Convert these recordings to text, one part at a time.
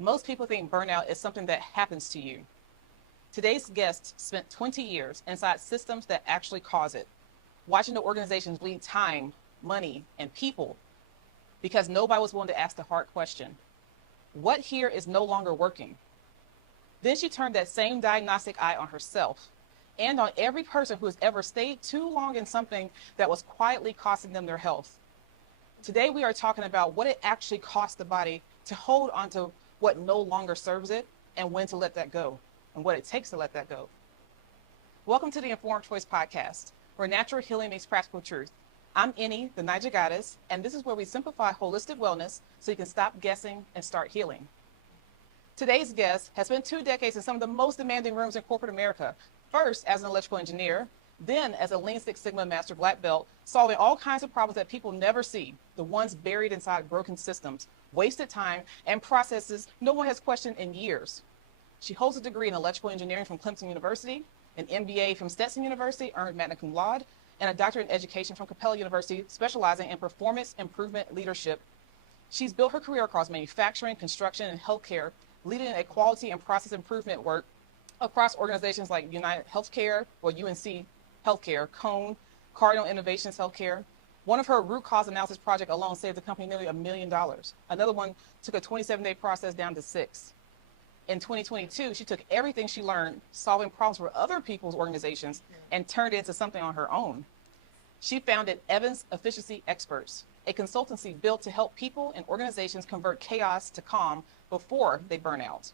Most people think burnout is something that happens to you. Today's guest spent 20 years inside systems that actually cause it, watching the organizations bleed time, money, and people because nobody was willing to ask the hard question: what here is no longer working? Then she turned that same diagnostic eye on herself and on every person who has ever stayed too long in something that was quietly costing them their health. Today, we are talking about what it actually costs the body to hold onto what no longer serves it and when to let that go and what it takes to let that go. Welcome to the Informed Choice Podcast, where natural healing meets practical truth. I'm Eni, the Niger Goddess, and this is where we simplify holistic wellness so you can stop guessing and start healing. Today's guest has spent 2 decades in some of the most demanding rooms in corporate America, first as an electrical engineer, then as a Lean Six Sigma Master Black Belt, solving all kinds of problems that people never see, the ones buried inside broken systems, wasted time, and processes no one has questioned in years. She holds a degree in electrical engineering from Clemson University, an MBA from Stetson University, earned magna cum laude, and a doctorate in education from Capella University, specializing in performance improvement leadership. She's built her career across manufacturing, construction, and healthcare, leading a quality and process improvement work across organizations like United Healthcare, or UNC Healthcare, Cone, Cardinal Innovations Healthcare. One of her root cause analysis project alone saved the company nearly $1 million. Another one took a 27-day process down to 6. In 2022, she took everything she learned solving problems for other people's organizations and turned it into something on her own. She founded Evans Efficiency Experts, a consultancy built to help people and organizations convert chaos to calm before they burn out.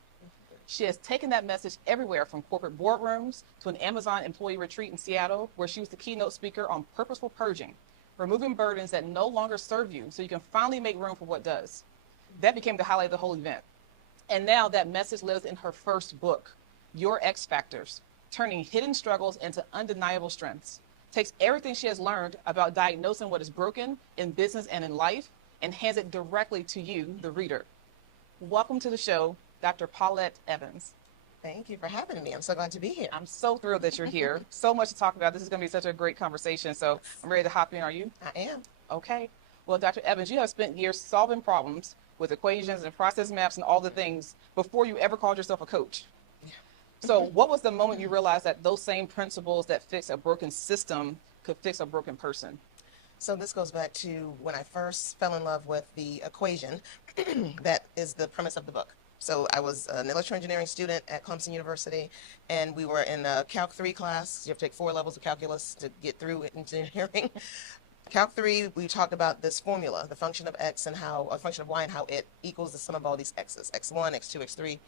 She has taken that message everywhere, from corporate boardrooms to an Amazon employee retreat in Seattle, where she was the keynote speaker on Purposeful Purging, removing burdens that no longer serve you so you can finally make room for what does. That became the highlight of the whole event. And now that message lives in her first book, Your X Factors, turning hidden struggles into undeniable strengths. Takes everything she has learned about diagnosing what is broken in business and in life and hands it directly to you, the reader. Welcome to the show, Dr. Paulette Evans. Thank you for having me. I'm so glad to be here. I'm so thrilled that you're here. So much to talk about. This is going to be such a great conversation. So I'm ready to hop in. Are you? I am. Okay. Well, Dr. Evans, you have spent years solving problems with equations and process maps and all the things before you ever called yourself a coach. So what was the moment you realized that those same principles that fix a broken system could fix a broken person? So this goes back to when I first fell in love with the equation that is the premise of the book. So I was an electrical engineering student at Clemson University, and we were in a Calc 3 class. You have to take 4 levels of calculus to get through engineering. Calc 3, we talked about this formula, the function of x and how, a function of y, and how it equals the sum of all these x's, x1, x2, x3.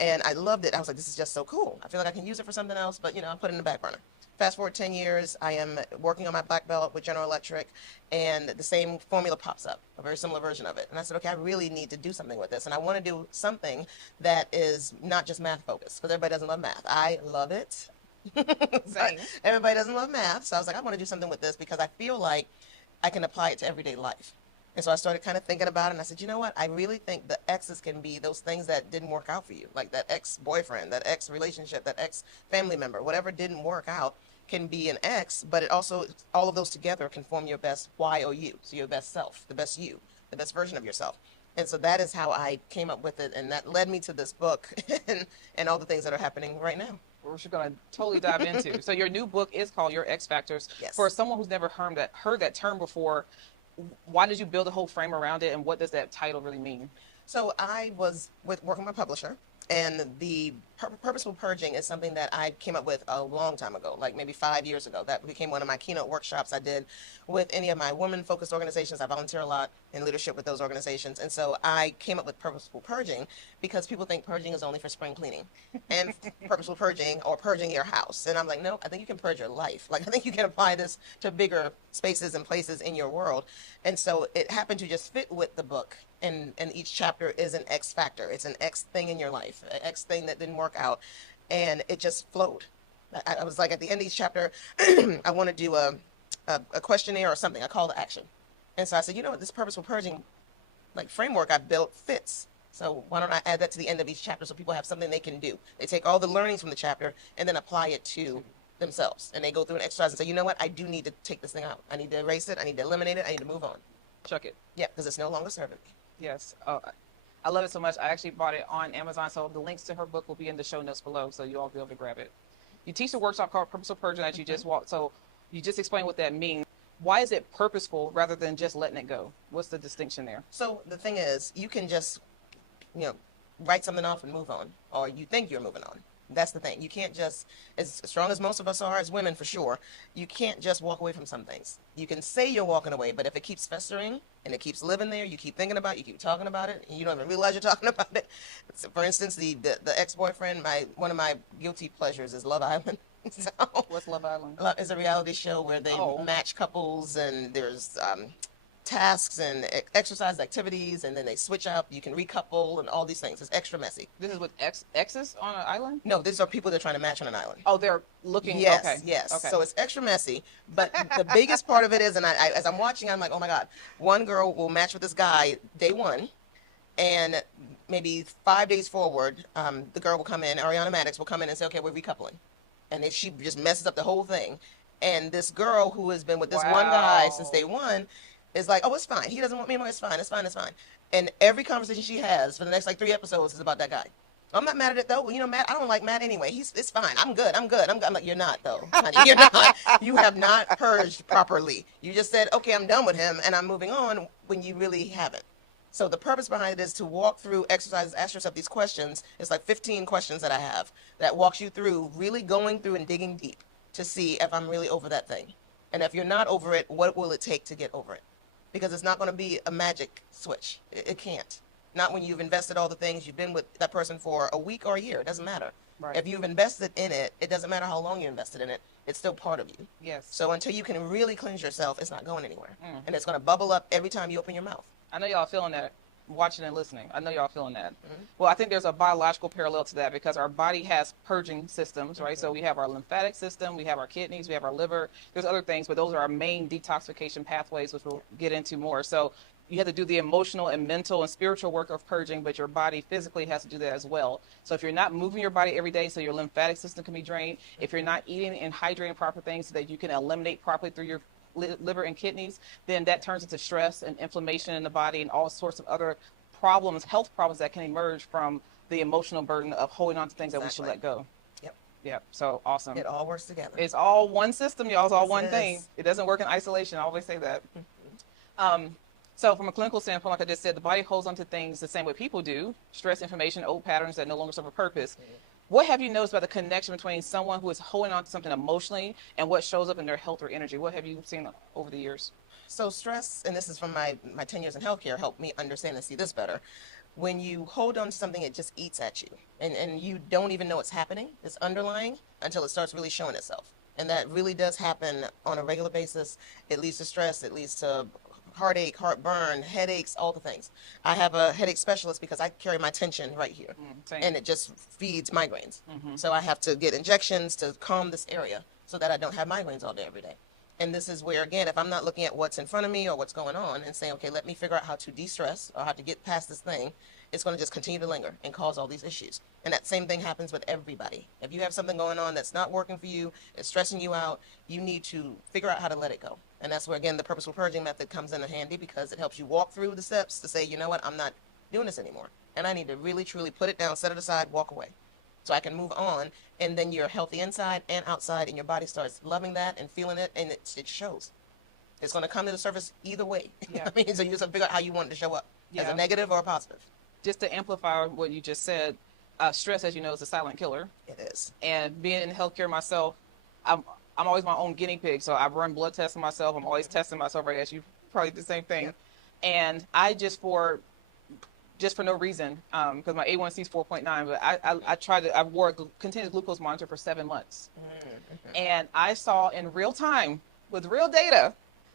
And I loved it. I was like, this is just so cool. I feel like I can use it for something else, but I put it in the back burner. Fast forward 10 years, I am working on my black belt with General Electric, and the same formula pops up, a very similar version of it. And I said, okay, I really need to do something with this. And I want to do something that is not just math focused, because everybody doesn't love math. I love it. Same. Everybody doesn't love math. So I was like, I want to do something with this because I feel like I can apply it to everyday life. And so I started kind of thinking about it, and I said, you know what? I really think the X's can be those things that didn't work out for you, like that ex-boyfriend, that ex-relationship, that ex-family member, whatever didn't work out can be an X, but it also, all of those together can form your best Y or U, so your best self, the best you, the best version of yourself. And so that is how I came up with it, and that led me to this book and all the things that are happening right now. Which we're going to totally dive into. So your new book is called Your X Factors. Yes. For someone who's never heard that term before, why did you build a whole frame around it, and what does that title really mean? So I was working with a publisher, and the Purposeful Purging is something that I came up with a long time ago, like maybe 5 years ago. That became one of my keynote workshops I did with any of my women-focused organizations. I volunteer a lot in leadership with those organizations. And so I came up with Purposeful Purging because people think purging is only for spring cleaning and purposeful purging or purging your house. And I'm like, no, I think you can purge your life. Like, I think you can apply this to bigger spaces and places in your world. And so it happened to just fit with the book. And each chapter is an X factor. It's an X thing in your life, an X thing that didn't work out. And it just flowed. I was like, at the end of each chapter, I want to do a questionnaire or something, a call to action. And so I said, you know what, this purposeful purging framework I built fits. So why don't I add that to the end of each chapter so people have something they can do. They take all the learnings from the chapter and then apply it to themselves. And they go through an exercise and say, you know what, I do need to take this thing out. I need to erase it. I need to eliminate it. I need to move on. Chuck it. Yeah, because it's no longer serving me. Yes. I love it so much. I actually bought it on Amazon, so the links to her book will be in the show notes below, so you all be able to grab it. You teach a workshop called Purposeful Purging that you just walked. So you just explained what that means. Why is it purposeful rather than just letting it go? What's the distinction there? So the thing is, you can just, you know, write something off and move on, or you think you're moving on. That's the thing. You can't just, as strong as most of us are as women for sure, you can't just walk away from some things. You can say you're walking away, but if it keeps festering and it keeps living there, you keep thinking about it, you keep talking about it, and you don't even realize you're talking about it. So for instance, the ex-boyfriend, one of my guilty pleasures is Love Island. So, What's Love Island? it's a reality show where they match couples, and there's tasks and exercise activities, and then they switch up. You can recouple and all these things. It's extra messy. This is with exes on an island? No, these are people that are trying to match on an island. Oh, they're looking. Yes, Okay. yes. Okay. So it's extra messy, but the biggest part of it is, and I as I'm watching, I'm like, oh my God, one girl will match with this guy day one, and maybe 5 days forward, the girl will come in, Ariana Madix will come in and say, okay, we're recoupling, and then she just messes up the whole thing. And this girl who has been with this one guy since day one is like, oh, it's fine. He doesn't want me anymore. It's fine. It's fine. It's fine. And every conversation she has for the next like 3 episodes is about that guy. I'm not mad at it though. You know, Matt, I don't like Matt anyway. It's fine. I'm good. I'm like, you're not though, honey. You're not. You have not purged properly. You just said, okay, I'm done with him and I'm moving on, when you really haven't. So the purpose behind it is to walk through exercises, ask yourself these questions. It's like 15 questions that I have that walks you through really going through and digging deep to see if I'm really over that thing. And if you're not over it, what will it take to get over it? Because it's not going to be a magic switch. It can't. Not when you've invested all the things, you've been with that person for a week or a year. It doesn't matter. Right. If you've invested in it, it doesn't matter how long you invested in it. It's still part of you. Yes. So until you can really cleanse yourself, it's not going anywhere. And it's going to bubble up every time you open your mouth. I know y'all feeling that, watching and listening. I know y'all feeling that. Well, I think there's a biological parallel to that because our body has purging systems, right? So we have our lymphatic system, we have our kidneys, we have our liver. There's other things, but those are our main detoxification pathways, which we'll get into more. So you have to do the emotional and mental and spiritual work of purging, but your body physically has to do that as well. So if you're not moving your body every day so your lymphatic system can be drained, if you're not eating and hydrating proper things so that you can eliminate properly through your liver and kidneys, then that turns into stress and inflammation in the body and all sorts of other problems, health problems that can emerge from the emotional burden of holding on to things that we should let go. Yep. So awesome. It all works together. It's all one system, y'all. It's all Yes, one it thing. is. It doesn't work in isolation. I always say that. So from a clinical standpoint, like I just said, the body holds on to things the same way people do: stress, information, old patterns that no longer serve a purpose. What have you noticed about the connection between someone who is holding on to something emotionally and what shows up in their health or energy? What have you seen over the years? So stress, and this is from my 10 years in healthcare, helped me understand and see this better. When you hold on to something, it just eats at you. And you don't even know it's happening. It's underlying until it starts really showing itself. And that really does happen on a regular basis. It leads to stress. It leads to heartache, heartburn, headaches, all the things. I have a headache specialist because I carry my tension right here. Same. And it just feeds migraines. So I have to get injections to calm this area so that I don't have migraines all day, every day. And this is where, again, if I'm not looking at what's in front of me or what's going on and saying, okay, let me figure out how to de-stress or how to get past this thing, it's going to just continue to linger and cause all these issues. And that same thing happens with everybody. If you have something going on that's not working for you, it's stressing you out, you need to figure out how to let it go. And that's where, again, the purposeful purging method comes in handy, because it helps you walk through the steps to say, you know what, I'm not doing this anymore. And I need to really, truly put it down, set it aside, walk away, so I can move on. And then you're healthy inside and outside, and your body starts loving that and feeling it, and it shows. It's going to come to the surface either way. Yeah. I mean, so you just have to figure out how you want it to show up, as a negative or a positive. Just to amplify what you just said, stress, as you know, is a silent killer. It is. And being in healthcare myself, I'm always my own guinea pig. So I run blood tests on myself. I'm always testing myself. I guess you probably do the same thing. Yeah. And I just for no reason, because my A1C is 4.9, but I wore a continuous glucose monitor for 7 months. And I saw in real time, with real data,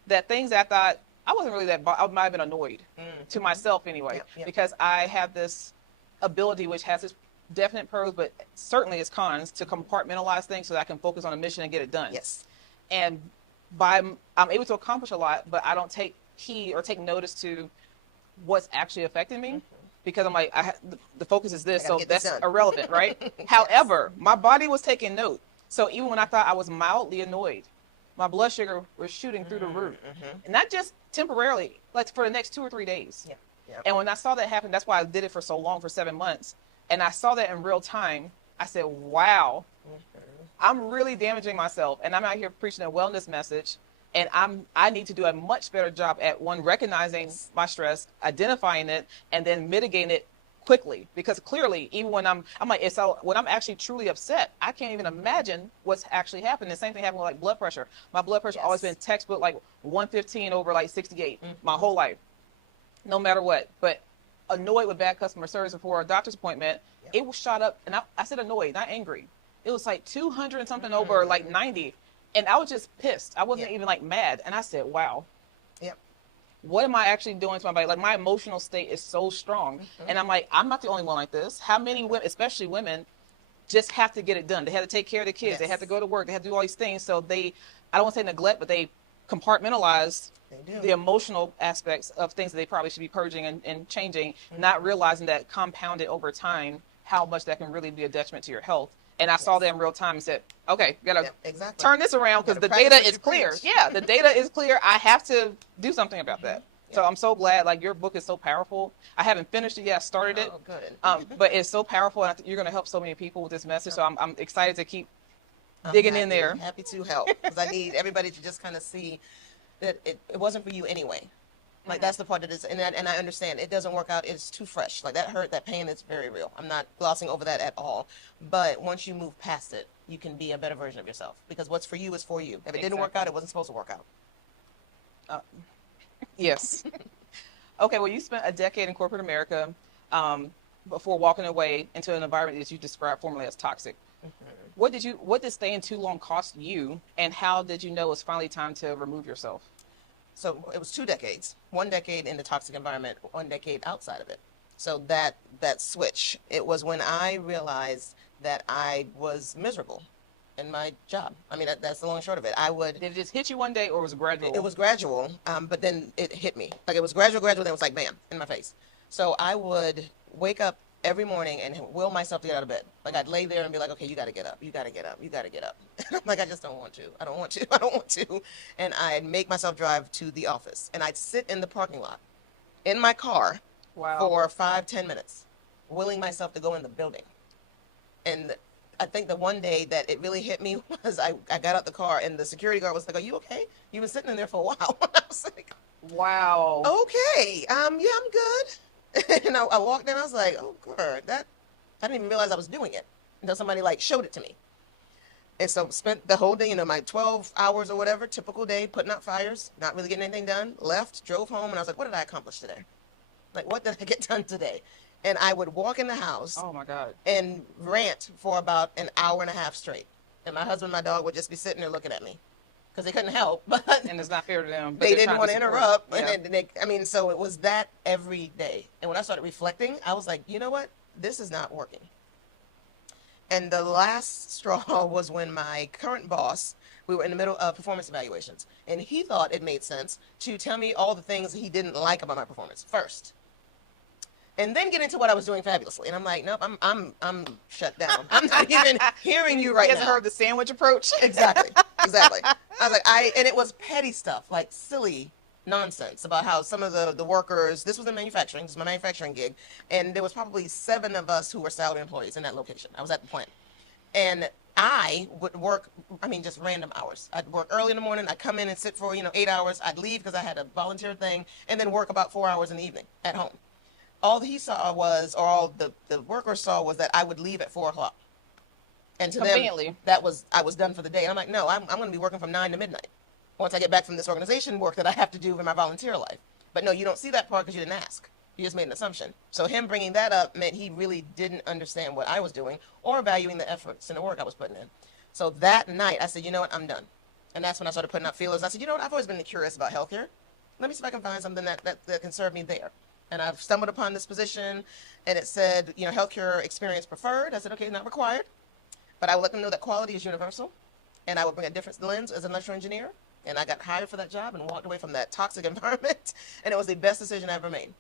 that things that I thought I wasn't really I might have been annoyed to myself anyway, because I have this ability which has its definite pros, but certainly its cons, to compartmentalize things so that I can focus on a mission and get it done. Yes. And I'm able to accomplish a lot, but I don't take heed or take notice to what's actually affecting me, because I'm like, the focus is this, so that's irrelevant, right? However, my body was taking note. So even when I thought I was mildly annoyed, my blood sugar was shooting through the roof. And not just temporarily, like for the next 2 or 3 days. Yep. And when I saw that happen, that's why I did it for so long, for 7 months. And I saw that in real time. I said, wow, I'm really damaging myself. And I'm out here preaching a wellness message. And I need to do a much better job at, one, recognizing my stress, identifying it, and then mitigating it quickly. Because clearly, even when I'm like, so when I'm actually truly upset, I can't even imagine what's actually happening. The same thing happened with like blood pressure. My blood pressure always been textbook like 115 over like 68 my whole life, no matter what. But annoyed with bad customer service before a doctor's appointment, it was shot up. And I said annoyed, not angry. It was like 200 and something over like 90. And I was just pissed. I wasn't even like mad. And I said, wow. Yep. What am I actually doing to my body? Like, my emotional state is so strong. And I'm like, I'm not the only one like this. How many women, especially women, just have to get it done? They have to take care of the kids. They have to go to work. They have to do all these things. So I don't want to say neglect, but they compartmentalize the emotional aspects of things that they probably should be purging and changing, not realizing that compounded over time, how much that can really be a detriment to your health. And I saw that in real time and said, okay, gotta turn this around, because the data is clear. Yeah, the data is clear. I have to do something about that. So I'm so glad, like, your book is so powerful. I haven't finished it yet. I started it. Good. But it's so powerful, and you're going to help so many people with this message. So I'm excited to keep digging in there. I'm happy to help, because I need everybody to just kind of see that it wasn't for you anyway. Like, that's the part that is, and I understand it doesn't work out. It's too fresh. Like, that hurt, that pain is very real. I'm not glossing over that at all. But once you move past it, you can be a better version of yourself, because what's for you is for you. If it didn't work out, it wasn't supposed to work out. Yes. Okay, well, you spent a decade in corporate America before walking away into an environment that you described formerly as toxic. What did staying too long cost you, and how did you know it was finally time to remove yourself? So it was 2 decades, 1 decade in the toxic environment, 1 decade outside of it. So that switch, it was when I realized that I was miserable in my job. I mean, that's the long and short of it. Did it just hit you one day, or was it gradual? It was gradual, but then it hit me. Like, it was gradual, then it was like, bam, in my face. So I would wake up every morning and will myself to get out of bed. Like, I'd lay there and be like, okay, you got to get up. You got to get up. You got to get up. And I'm like, I just don't want to. I don't want to. I don't want to. And I'd make myself drive to the office, and I'd sit in the parking lot in my car for 5-10 minutes, willing myself to go in the building. And I think the one day that it really hit me was I got out the car, and the security guard was like, are you okay? You were sitting in there for a while. I was like, wow. Okay. Yeah, I'm good. And I walked in, I was like, oh, God, I didn't even realize I was doing it until somebody, like, showed it to me. And so spent the whole day, my 12 hours or whatever, typical day, putting out fires, not really getting anything done, left, drove home, and I was like, what did I accomplish today? Like, what did I get done today? And I would walk in the house oh my God, and rant for about an hour and a half straight. And my husband and my dog would just be sitting there looking at me, because they couldn't help. But and it's not fair to them. They didn't want to interrupt. Yeah. And so it was that every day. And when I started reflecting, I was like, you know what? This is not working. And the last straw was when my current boss, we were in the middle of performance evaluations, and he thought it made sense to tell me all the things he didn't like about my performance first, and then get into what I was doing fabulously. And I'm like, nope, I'm shut down. I'm not even hearing you right now. He hasn't heard the sandwich approach. Exactly. I was like, and it was petty stuff, like silly nonsense about how some of the workers, this was in manufacturing, this was my manufacturing gig, and there was probably 7 of us who were salary employees in that location. I was at the plant. And I would work, just random hours. I'd work early in the morning, I'd come in and sit for, 8 hours, I'd leave because I had a volunteer thing, and then work about 4 hours in the evening at home. All he saw was, or all the workers saw was that I would leave at 4 o'clock. And to them, I was done for the day. And I'm like, no, I'm going to be working from 9 to midnight. Once I get back from this organization work that I have to do in my volunteer life. But no, you don't see that part because you didn't ask. You just made an assumption. So him bringing that up meant he really didn't understand what I was doing or valuing the efforts and the work I was putting in. So that night, I said, you know what, I'm done. And that's when I started putting out feelers. I said, you know what, I've always been curious about healthcare. Let me see if I can find something that can serve me there. And I've stumbled upon this position, and it said, healthcare experience preferred. I said, okay, not required. But I would let them know that quality is universal, and I would bring a different lens as an electrical engineer. And I got hired for that job and walked away from that toxic environment, and it was the best decision I ever made.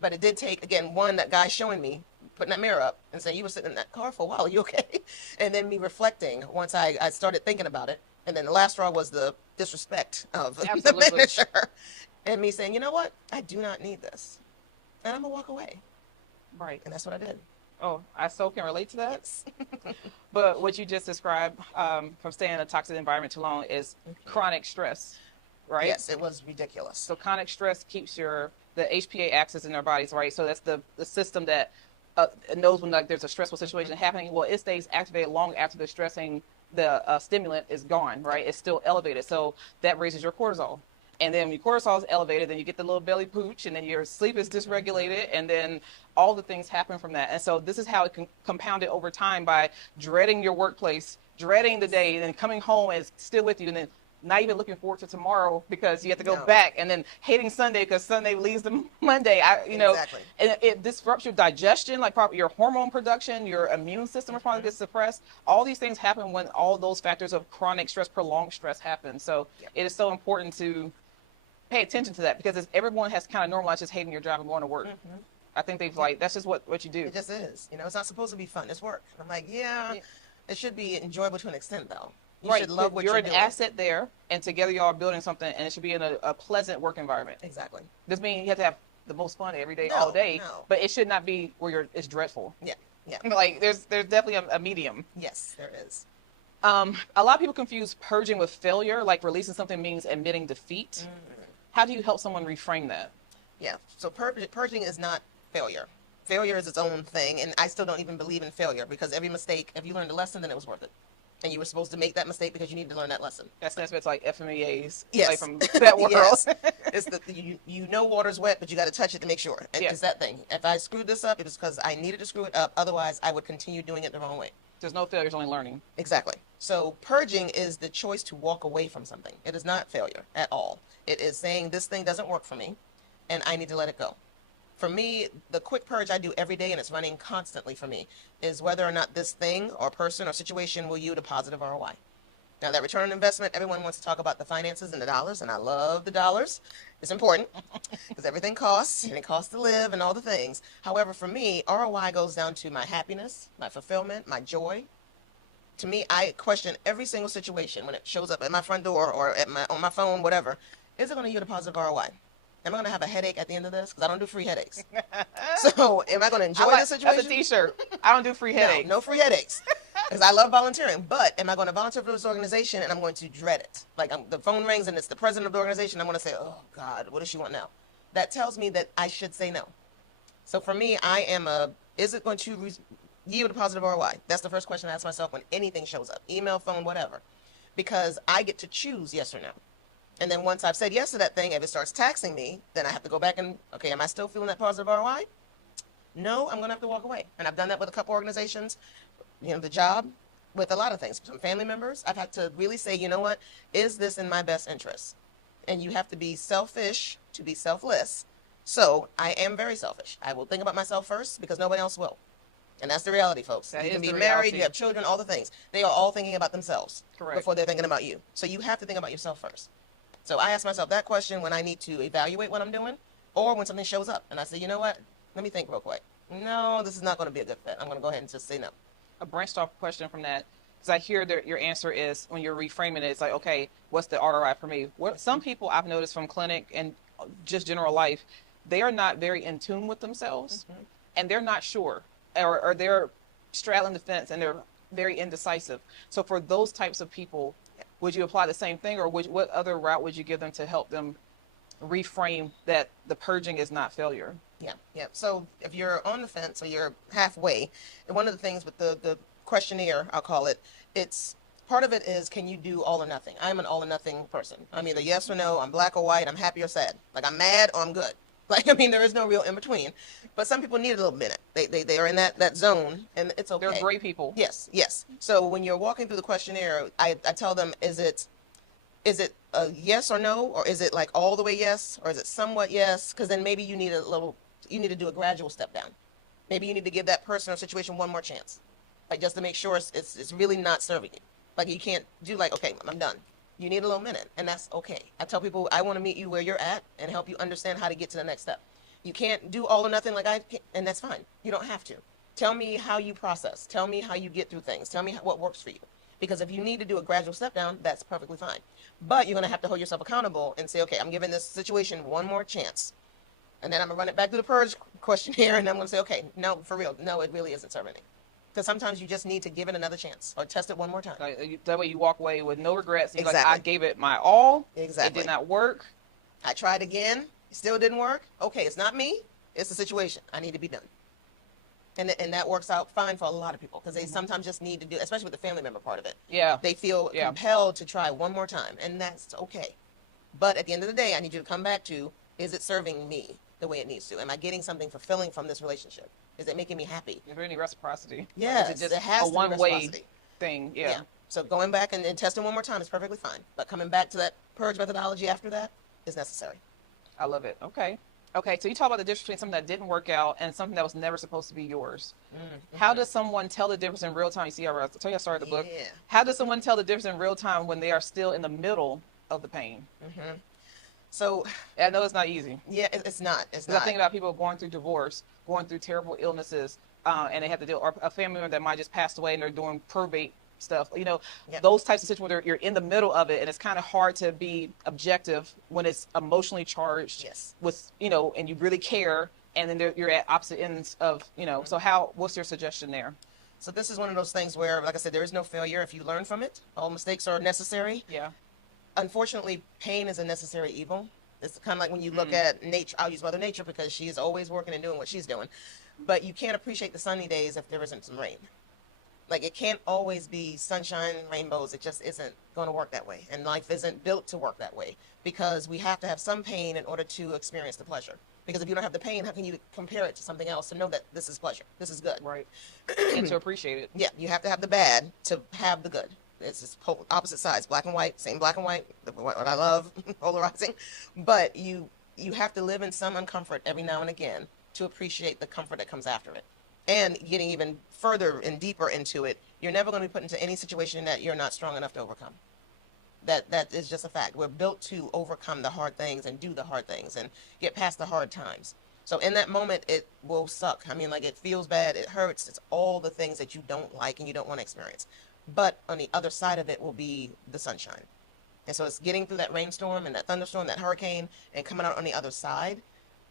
But it did take, again, that guy showing me, putting that mirror up and saying, you were sitting in that car for a while, are you okay? And then me reflecting once I started thinking about it. And then the last straw was the disrespect of the manager. And me saying, you know what? I do not need this. and I'm gonna walk away. Right. And that's what I did. Oh, I so can relate to that. Yes. But what you just described from staying in a toxic environment too long is chronic stress, right? Yes, it was ridiculous. So chronic stress keeps the HPA axis in our bodies, right? So that's the system that knows when like there's a stressful situation happening. Well, it stays activated long after the stimulant is gone, right? It's still elevated. So that raises your cortisol. And then when your cortisol is elevated, then you get the little belly pooch, and then your sleep is dysregulated, and then all the things happen from that. And so this is how it can compound it over time by dreading your workplace, dreading the day, and then coming home and it's still with you, and then not even looking forward to tomorrow because you have to go back, and then hating Sunday because Sunday leads to Monday. Exactly. And it disrupts your digestion, like your hormone production, your immune system response gets suppressed. All these things happen when all those factors of chronic stress, prolonged stress happen. So it is so important to pay attention to that because everyone has kind of normalized just hating your job and going to work. I think they've that's just what you do. It just is. It's not supposed to be fun. It's work. I'm like, it should be enjoyable to an extent, though. You should love what you're doing. You're an asset there, and together y'all are building something, and it should be in a pleasant work environment. Exactly. Doesn't mean you have to have the most fun every day, all day, but it should not be where it's dreadful. Yeah. Like there's definitely a medium. Yes, there is. A lot of people confuse purging with failure, like releasing something means admitting defeat. How do you help someone reframe that? Yeah. So purging is not failure. Failure is its own thing, and I still don't even believe in failure because every mistake, if you learned a lesson, then it was worth it. And you were supposed to make that mistake because you needed to learn that lesson. It's like FMEAs. Yes. Like from that world. Yes. It's you know water's wet, but you got to touch it to make sure. And it's that thing. If I screwed this up, it was because I needed to screw it up. Otherwise, I would continue doing it the wrong way. There's no failure, there's only learning. Exactly. So purging is the choice to walk away from something. It is not failure at all. It is saying this thing doesn't work for me, and I need to let it go. For me, the quick purge I do every day, and it's running constantly for me, is whether or not this thing or person or situation will yield a positive ROI. Now, that return on investment, everyone wants to talk about the finances and the dollars, and I love the dollars. It's important because everything costs, and it costs to live and all the things. However, for me, ROI goes down to my happiness, my fulfillment, my joy. To me, I question every single situation when it shows up at my front door or on my phone, whatever. Is it going to yield a positive ROI? Am I going to have a headache at the end of this? Because I don't do free headaches. So am I going to enjoy the situation? That's a t-shirt. I don't do free headaches. No free headaches. Because I love volunteering. But am I going to volunteer for this organization and I'm going to dread it? Like the phone rings and it's the president of the organization. I'm going to say, oh, God, what does she want now? That tells me that I should say no. So for me, is it going to yield a positive ROI? That's the first question I ask myself when anything shows up. Email, phone, whatever. Because I get to choose yes or no. And then once I've said yes to that thing, if it starts taxing me, then I have to go back and, okay, am I still feeling that positive ROI? No, I'm going to have to walk away. And I've done that with a couple organizations, the job, with a lot of things. Some family members, I've had to really say, you know what, is this in my best interest? And you have to be selfish to be selfless. So I am very selfish. I will think about myself first because nobody else will. And that's the reality, folks. You can be married, you have children, all the things. They are all thinking about themselves before they're thinking about you. So you have to think about yourself first. So I ask myself that question when I need to evaluate what I'm doing or when something shows up. And I say, you know what? Let me think real quick. No, this is not going to be a good fit. I'm going to go ahead and just say no. A branched off question from that, because I hear that your answer is when you're reframing it, it's like, okay, what's the ROI for me? Some people I've noticed from clinic and just general life, they are not very in tune with themselves and they're not sure or they're straddling the fence and they're very indecisive. So for those types of people, would you apply the same thing, or what other route would you give them to help them reframe that the purging is not failure? Yeah. So if you're on the fence or you're halfway, and one of the things with the questionnaire, I'll call it, it's part of it is, can you do all or nothing? I'm an all or nothing person. I'm either yes or no, I'm black or white, I'm happy or sad. Like I'm mad or I'm good. There is no real in between. But some people need a little minute. They are in that zone, and it's okay. They're great people. Yes. So when you're walking through the questionnaire, I tell them, is it a yes or no, or is it like all the way yes, or is it somewhat yes? Because then maybe you need to do a gradual step down. Maybe you need to give that person or situation one more chance, just to make sure it's really not serving you. You can't do okay, I'm done. You need a little minute, and that's okay. I tell people I want to meet you where you're at and help you understand how to get to the next step. You can't do all or nothing and that's fine. You don't have to. Tell me how you process. Tell me how you get through things. Tell me what works for you. Because if you need to do a gradual step down, that's perfectly fine. But you're going to have to hold yourself accountable and say, okay, I'm giving this situation one more chance. And then I'm going to run it back to the purge questionnaire, and I'm going to say, okay, no, for real, no, it really isn't serving me. Because sometimes you just need to give it another chance or test it one more time. That way you walk away with no regrets. And you're Exactly. like, I gave it my all. Exactly. It did not work. I tried again. It still didn't work. Okay, it's not me. It's the situation. I need to be done. And that works out fine for a lot of people because they sometimes just need to do, especially with the family member part of it. Yeah. They feel compelled to try one more time, and that's okay. But at the end of the day, I need you to come back to, is it serving me the way it needs to? Am I getting something fulfilling from this relationship? Is it making me happy? Is there any reciprocity? Yes, is it just it has a to be one-way reciprocity. thing? Yeah. So going back and testing one more time is perfectly fine. But coming back to that purge methodology after that is necessary. I love it. Okay. Okay, so you talk about the difference between something that didn't work out and something that was never supposed to be yours. Mm-hmm. How does someone tell the difference in real time? You see how I told you I started the book. How does someone tell the difference in real time when they are still in the middle of the pain? Mm-hmm. So I know it's not easy. Yeah, it's not. It's not. I think about people going through divorce, going through terrible illnesses, and they have to deal, or a family member that might just passed away and they're doing probate stuff. You know, those types of situations where you're in the middle of it, and it's kind of hard to be objective when it's emotionally charged. Yes. With, you know, and you really care, and then you're at opposite ends of, you know. So what's your suggestion there? So this is one of those things where, like I said, there is no failure if you learn from it. All mistakes are necessary. Yeah. Unfortunately, pain is a necessary evil. It's kind of like when you look at nature. I'll use Mother Nature because she is always working and doing what she's doing. But you can't appreciate the sunny days if there isn't some rain. Like, it can't always be sunshine, rainbows. It just isn't going to work that way. And life isn't built to work that way because we have to have some pain in order to experience the pleasure. Because if you don't have the pain, how can you compare it to something else to know that this is pleasure? This is good. Right. And to appreciate it. Yeah, you have to have the bad to have the good. It's just opposite sides, black and white, same black and white, what I love, polarizing. But you have to live in some uncomfort every now and again to appreciate the comfort that comes after it. And getting even further and deeper into it, you're never going to be put into any situation that you're not strong enough to overcome. That is just a fact. We're built to overcome the hard things and do the hard things and get past the hard times. So in that moment, it will suck. I mean, like, it feels bad, it hurts. It's all the things that you don't like and you don't want to experience. But on the other side of it will be the sunshine. And so it's getting through that rainstorm and that thunderstorm, that hurricane, and coming out on the other side.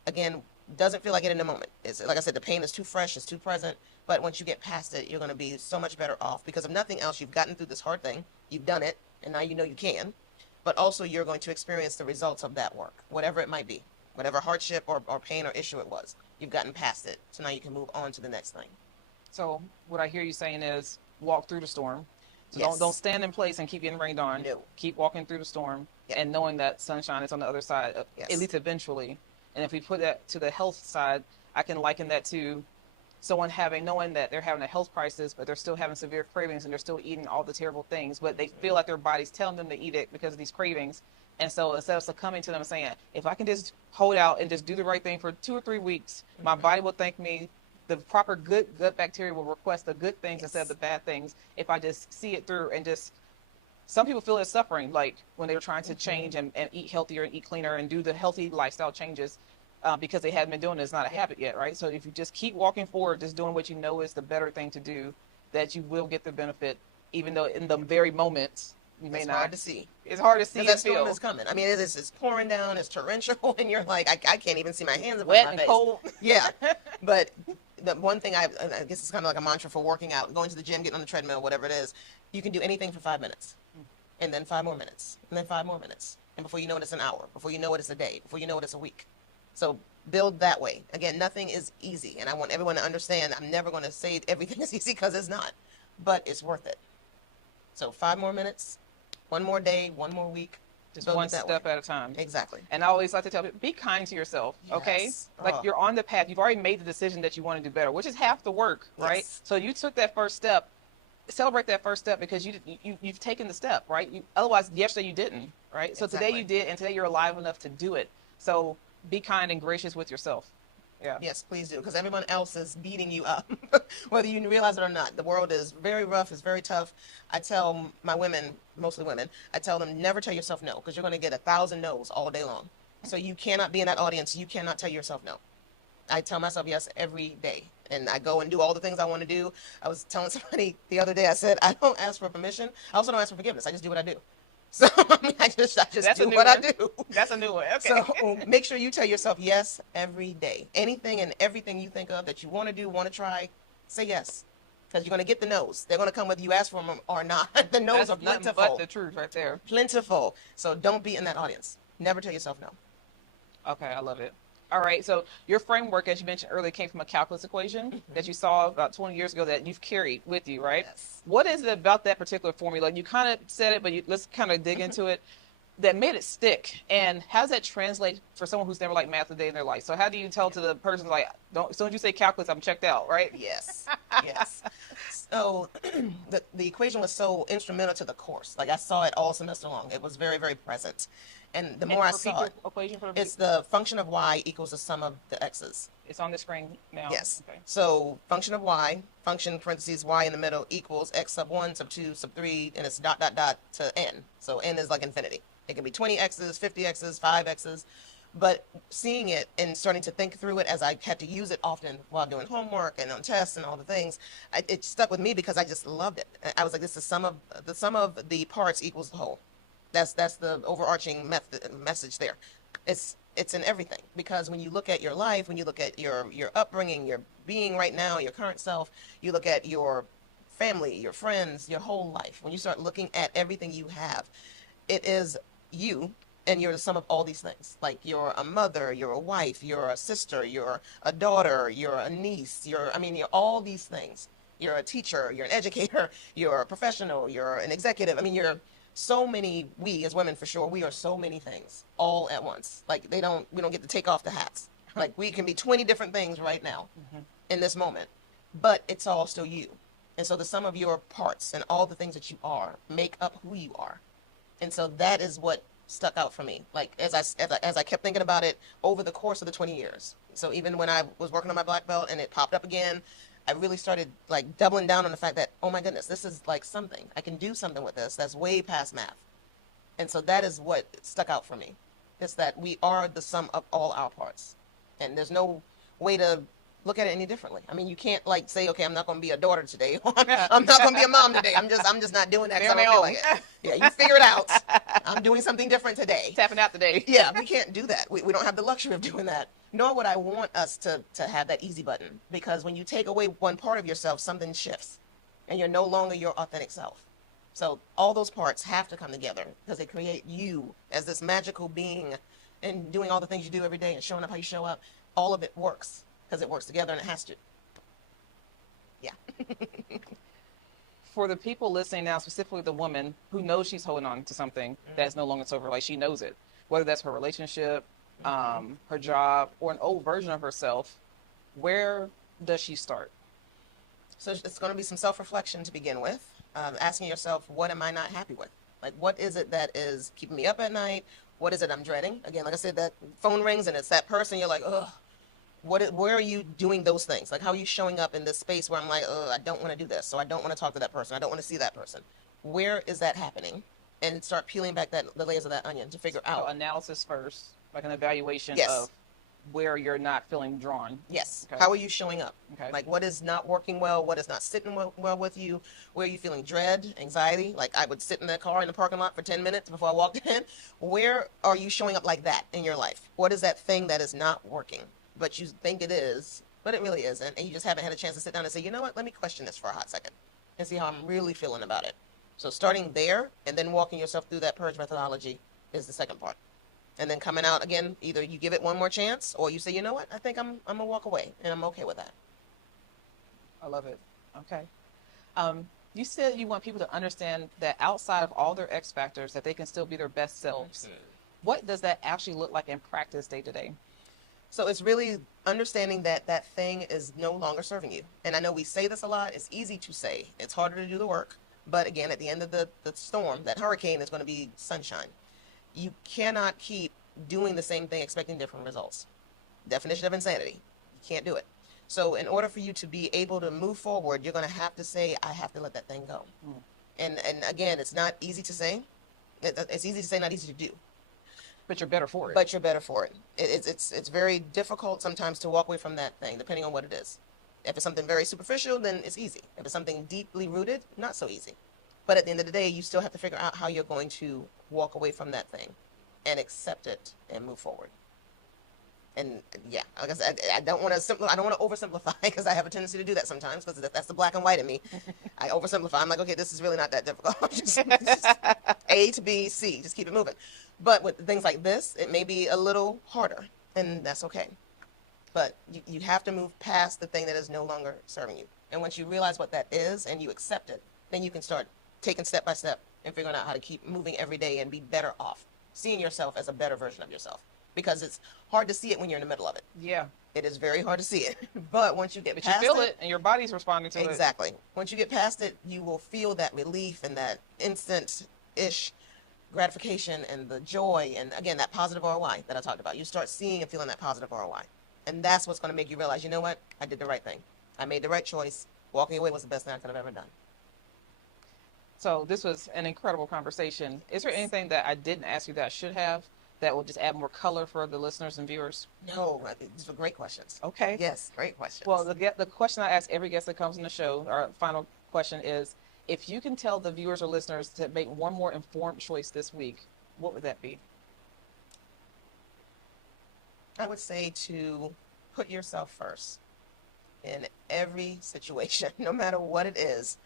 Again, doesn't feel like it in the moment. It's, like I said, the pain is too fresh, it's too present. But once you get past it, you're going to be so much better off because of nothing else. You've gotten through this hard thing. You've done it. And now you know you can. But also you're going to experience the results of that work, whatever it might be, whatever hardship or pain or issue it was. You've gotten past it. So now you can move on to the next thing. So what I hear you saying is walk through the storm. So don't stand in place and keep getting rained on. No. Keep walking through the storm and knowing that sunshine is on the other side, at least eventually. And if we put that to the health side, I can liken that to someone knowing that they're having a health crisis, but they're still having severe cravings and they're still eating all the terrible things, but they feel like their body's telling them to eat it because of these cravings. And so instead of succumbing to them and saying, if I can just hold out and just do the right thing for 2 or 3 weeks, my body will thank me. The proper good gut bacteria will request the good things instead of the bad things if I just see it through and just. Some people feel it's suffering, like when they're trying to change and eat healthier and eat cleaner and do the healthy lifestyle changes because they haven't been doing it. It's not a habit yet, right? So if you just keep walking forward, just doing what you know is the better thing to do, that you will get the benefit, even though in the very moment you may not. It's hard to see. It's hard to see and that feel. Storm is coming. I mean, it's pouring down, it's torrential, and you're like, I can't even see my hands above wet my and face. cold. Yeah, but the one thing I guess it's kind of like a mantra for working out, going to the gym, getting on the treadmill, whatever it is. You can do anything for 5 minutes, and then 5 more minutes, and then 5 more minutes, and before you know it, it's an hour. Before you know it, it's a day. Before you know it, it's a week. So build that way. Again, nothing is easy, and I want everyone to understand. I'm never going to say everything is easy because it's not, but it's worth it. So 5 more minutes, 1 more day, 1 more week. Just one step at a time. Exactly. And I always like to tell people, be kind to yourself, okay? Yes. Like you're on the path. You've already made the decision that you want to do better, which is half the work, right? Yes. So you took that first step. Celebrate that first step because you've taken the step, right? Otherwise, yesterday you didn't, right? So Exactly. today you did, and today you're alive enough to do it. So be kind and gracious with yourself. Yeah. Yes, please do, because everyone else is beating you up, whether you realize it or not. The world is very rough, it's very tough. I tell my women, mostly women, I tell them never tell yourself no, because you're going to get 1,000 no's all day long. So you cannot be in that audience. You cannot tell yourself no. I tell myself yes every day, and I go and do all the things I want to do. I was telling somebody the other day, I said, I don't ask for permission. I also don't ask for forgiveness. I just do what I do. So I mean, I just That's a do new what I one. do. That's a new one. Okay. So make sure you tell yourself yes every day. Anything and everything you think of that you want to do, want to try, say yes. Because you're going to get the no's. They're going to come whether you ask for them or not. The no's are That's nothing but plentiful. the truth right there. Plentiful. So don't be in that audience. Never tell yourself no. Okay, I love it. All right, so your framework, as you mentioned earlier, came from a calculus equation that you saw about 20 years ago that you've carried with you, right? Yes. What is it about that particular formula? You kind of said it, but let's kind of dig into it. That made it stick, and how does that translate for someone who's never like math a day in their life? So how do you tell to the person like, don't, as soon as you say calculus, I'm checked out, right? Yes. Yes. So the equation was so instrumental to the course. Like I saw it all semester long. It was very, very present. And the more I saw it, equation for it's the function of y equals the sum of the x's. It's on the screen now. Yes. Okay. So function of y, function parentheses y in the middle equals x sub 1, sub 2, sub 3, and it's dot, dot, dot to n. So n is like infinity. It can be 20 x's, 50 x's, 5 x's. But seeing it and starting to think through it as I had to use it often while doing homework and on tests and all the things, it stuck with me because I just loved it. I was like, this is the sum of the parts equals the whole. That's the overarching message there. It's in everything, because when you look at your life, when you look at your upbringing, your being right now, your current self, you look at your family, your friends, your whole life. When you start looking at everything you have, it is you, and you're the sum of all these things. Like you're a mother, you're a wife, you're a sister, you're a daughter, you're a niece, you're all these things. You're a teacher, you're an educator, you're a professional, you're an executive. I mean, you're so many. We as women, for sure, we are so many things all at once. Like we don't get to take off the hats. Like we can be 20 different things right now in this moment, but it's all still you. And so the sum of your parts and all the things that you are make up who you are. And so that is what stuck out for me. Like as I kept thinking about it over the course of the 20 years. So even when I was working on my black belt and it popped up again, I really started like doubling down on the fact that, oh my goodness, this is like something. I can do something with this that's way past math. And so that is what stuck out for me. It's that we are the sum of all our parts. And there's no way to look at it any differently. I mean, you can't like say, okay, I'm not going to be a daughter today. I'm not going to be a mom today. I'm just not doing that because I don't feel like it. Yeah, you figure it out. I'm doing something different today. Tapping out today. Yeah, we can't do that. We don't have the luxury of doing that. Nor would I want us to have that easy button, because when you take away one part of yourself, something shifts and you're no longer your authentic self. So all those parts have to come together because they create you as this magical being, and doing all the things you do every day and showing up how you show up. All of it works because it works together, and it has to. Yeah. For the people listening now, specifically the woman who knows she's holding on to something that's no longer sober, like she knows it, whether that's her relationship, her job, or an old version of herself, where does she start? So it's going to be some self-reflection to begin with, asking yourself, what am I not happy with? Like, what is it that is keeping me up at night? What is it I'm dreading? Again, like I said, that phone rings and it's that person. You're like, ugh. Where are you doing those things? Like, how are you showing up in this space where I'm like, oh, I don't want to do this, so I don't want to talk to that person, I don't want to see that person. Where is that happening? And start peeling back the layers of that onion to figure out. So analysis first, like an evaluation Yes. of where you're not feeling drawn. Yes. Okay. How are you showing up? Okay. Like, what is not working well? What is not sitting well with you? Where are you feeling dread, anxiety? Like, I would sit in that car in the parking lot for 10 minutes before I walked in. Where are you showing up like that in your life? What is that thing that is not working, but you think it is, but it really isn't, and you just haven't had a chance to sit down and say, you know what, let me question this for a hot second and see how I'm really feeling about it. So starting there and then walking yourself through that purge methodology is the second part. And then coming out again, either you give it one more chance or you say, you know what, I think I'm gonna walk away, and I'm okay with that. I love it. Okay. You said you want people to understand that outside of all their X factors, that they can still be their best selves. What does that actually look like in practice day to day? So it's really understanding that that thing is no longer serving you. And I know we say this a lot. It's easy to say. It's harder to do the work. But again, at the end of the storm, that hurricane is going to be sunshine. You cannot keep doing the same thing expecting different results. Definition of insanity. You can't do it. So in order for you to be able to move forward, you're going to have to say, I have to let that thing go. And again, it's not easy to say. It's easy to say, not easy to do. But you're better for it. But you're better for it. It's very difficult sometimes to walk away from that thing, depending on what it is. If it's something very superficial, then it's easy. If it's something deeply rooted, not so easy. But at the end of the day, you still have to figure out how you're going to walk away from that thing and accept it and move forward. And yeah, like I said, I don't want to I don't want to oversimplify because I have a tendency to do that sometimes because that's the black and white in me. I oversimplify. I'm like, okay, this is really not that difficult. just A to B, C, just keep it moving. But with things like this, it may be a little harder, and that's okay. But you have to move past the thing that is no longer serving you. And once you realize what that is and you accept it, then you can start taking step by step and figuring out how to keep moving every day and be better off, seeing yourself as a better version of yourself. Because it's hard to see it when you're in the middle of it. Yeah. It is very hard to see it. But once you get past it. But you feel it and your body's responding to it. Exactly. Once you get past it, you will feel that relief and that instant-ish gratification and the joy and, again, that positive ROI that I talked about. You start seeing and feeling that positive ROI. And that's what's going to make you realize, you know what? I did the right thing. I made the right choice. Walking away was the best thing I could have ever done. So this was an incredible conversation. Is there anything that I didn't ask you that I should have that will just add more color for the listeners and viewers? No, I think these were great questions. Okay. Yes, great questions. Well, the question I ask every guest that comes on the show, our final question is, if you can tell the viewers or listeners to make one more informed choice this week, what would that be? I would say to put yourself first in every situation, no matter what it is,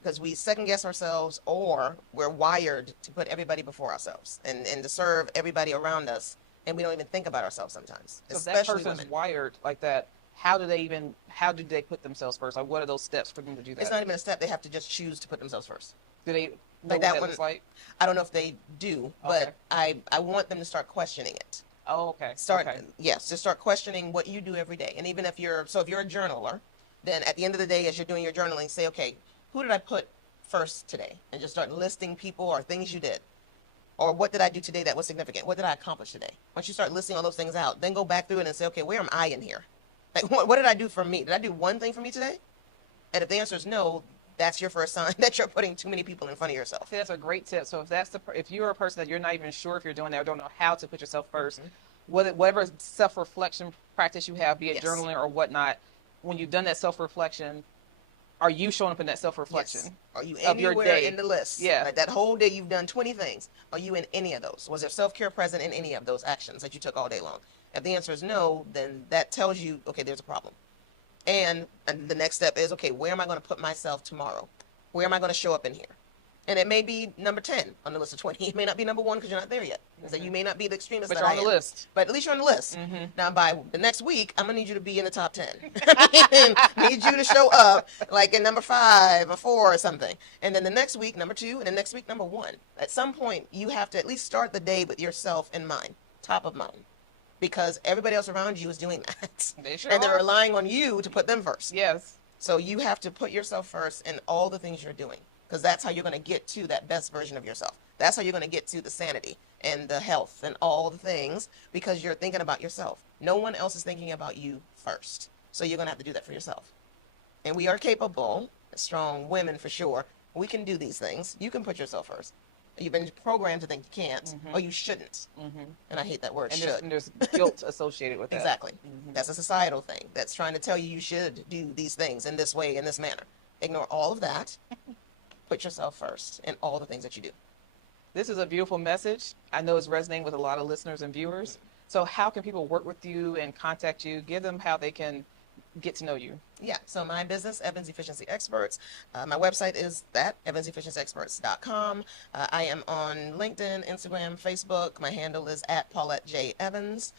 because we second guess ourselves or we're wired to put everybody before ourselves and to serve everybody around us, and we don't even think about ourselves sometimes. So if that person's wired like that, how do they put themselves first? Like, what are those steps for them to do that? It's not even a step. They have to just choose to put themselves first. Do they know like what that that one? looks like? I don't know if they do, but I want them to start questioning it. Oh, okay. Yes, just start questioning what you do every day. And even if you're a journaler, then at the end of the day, as you're doing your journaling, say, okay, who did I put first today? And just start listing people or things you did. Or what did I do today that was significant? What did I accomplish today? Once you start listing all those things out, then go back through it and say, okay, where am I in here? Like, what did I do for me? Did I do one thing for me today? And if the answer is no, that's your first sign that you're putting too many people in front of yourself. See, that's a great tip. So if you're a person that you're not even sure if you're doing that or don't know how to put yourself first, whatever self-reflection practice you have, be it journaling or whatnot, when you've done that self-reflection, are you showing up in that self-reflection? Yes. Are you of your anywhere day? In the list? Yeah. Like that whole day you've done 20 things. Are you in any of those? Was there self-care present in any of those actions that you took all day long? If the answer is no, then that tells you, okay, there's a problem. And the next step is, okay, where am I going to put myself tomorrow? Where am I going to show up in here? And it may be number 10 on the list of 20. It may not be number 1 because you're not there yet. So you may not be the extremist but that you're I on am. the list. But at least you're on the list. Now, by the next week, I'm going to need you to be in the top 10. I need you to show up like in number 5 or 4 or something. And then the next week, number 2, and the next week, number 1. At some point, you have to at least start the day with yourself in mind, top of mind. Because everybody else around you is doing that. They sure and they're are. relying on you to put them first. Yes. So you have to put yourself first in all the things you're doing. Because that's how you're going to get to that best version of yourself. That's how you're going to get to the sanity and the health and all the things, because you're thinking about yourself. No one else is thinking about you first. So you're going to have to do that for yourself. And we are capable, strong women for sure. We can do these things. You can put yourself first. You've been programmed to think you can't or you shouldn't. And I hate that word, should. And there's guilt associated with that. Exactly. That's a societal thing that's trying to tell you you should do these things in this way, in this manner. Ignore all of that. Put yourself first in all the things that you do. This is a beautiful message. I know it's resonating with a lot of listeners and viewers. So how can people work with you and contact you? Give them how they can get to know you. Yeah, so my business, Evans Efficiency Experts. My website is that, evansefficiencyexperts.com. I am on LinkedIn, Instagram, Facebook. My handle is at Paulette J. Evans.